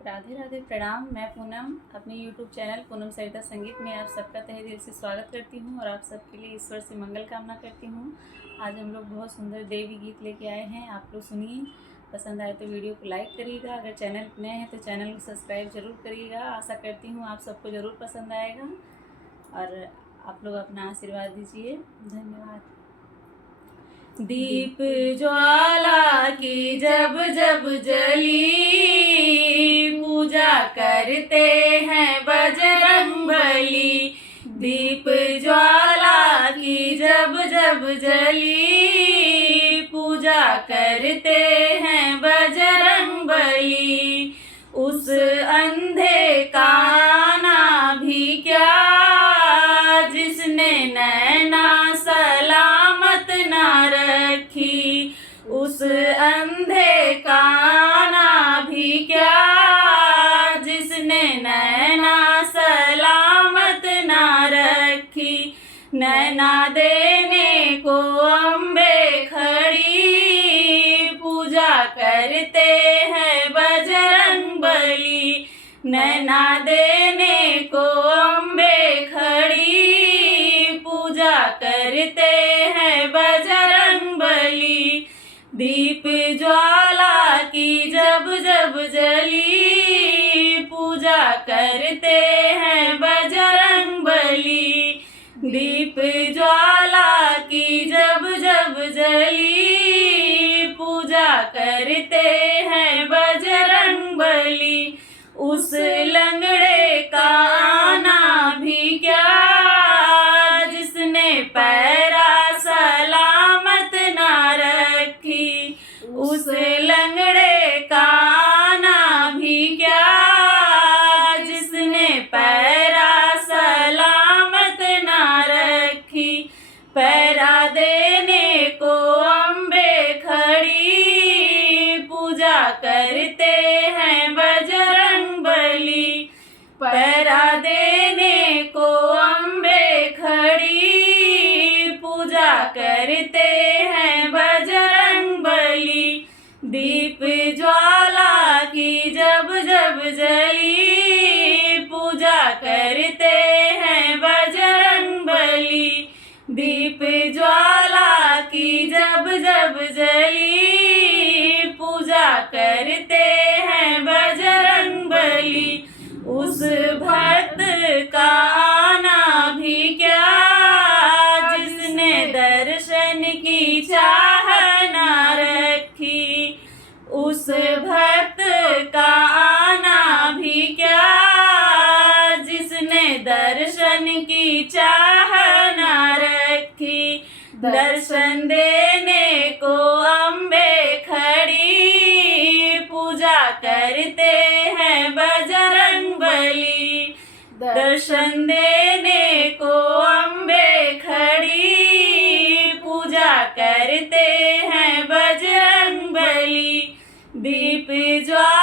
राधे राधे प्रणाम। मैं पूनम अपने YouTube चैनल पूनम सरिता संगीत में आप सबका तहे दिल से स्वागत करती हूँ और आप सबके लिए ईश्वर से मंगल कामना करती हूँ। आज हम लोग बहुत सुंदर देवी गीत लेके आए हैं, आप लोग सुनिए। पसंद आए तो वीडियो को लाइक करिएगा, अगर चैनल नए हैं तो चैनल को सब्सक्राइब जरूर करिएगा। आशा करती हूँ आप सबको ज़रूर पसंद आएगा और आप लोग अपना आशीर्वाद दीजिए। धन्यवाद। दीप ज्वाला की जब जब जली, पूजा करते हैं बजरंगबली। दीप ज्वाला की जब जब जली, पूजा करते हैं बजरंगबली। उस अंधे का आना भी क्या, जिसने नैना सलामत ना रखी। उस अंधे का आना भी क्या, जिसने नैना सलामत ना रखी। नैना देने को अम्बे खड़ी, पूजा करते हैं बजरंगबली। नैना देने को अम्बे खड़ी, पूजा करते हैं बजरंगबली। दीप ज्वाला की जब जब जली, पूजा करते हैं बजरंगबली। दीप ज्वाला की जब जब जली, पूजा करते हैं बजरंगबली। उस लंगड़े का आना भी क्या, जिसने पैरा सलामत ना रखी। उस लंगड़े का आना भी क्या, जिसने पैरा सलामत ना रखी। पैरा देने को अम्बे खड़ी, पूजा करते हैं बजरंगबली। पैरा देने को अम्बे खड़ी, पूजा करते हैं बजरंगबली। दीप ज्वाला की जब जब जली, पूजा करते हैं बजरंगबली। दीप ज्वाला की जब जब जली, पूजा करते हैं बजरंगबली। उस भक्त का आना भी क्या, जिसने दर्शन की चाह ना रखी। उस भक्त का आना भी क्या, जिसने दर्शन की चाह ना रखी। दर्शन देने को अम्बे खड़ी, पूजा करते हैं बजरंगबली। दर्शन देने को अम्बे खड़ी, पूजा करते हैं बजरंगबली। दीप ज्वाला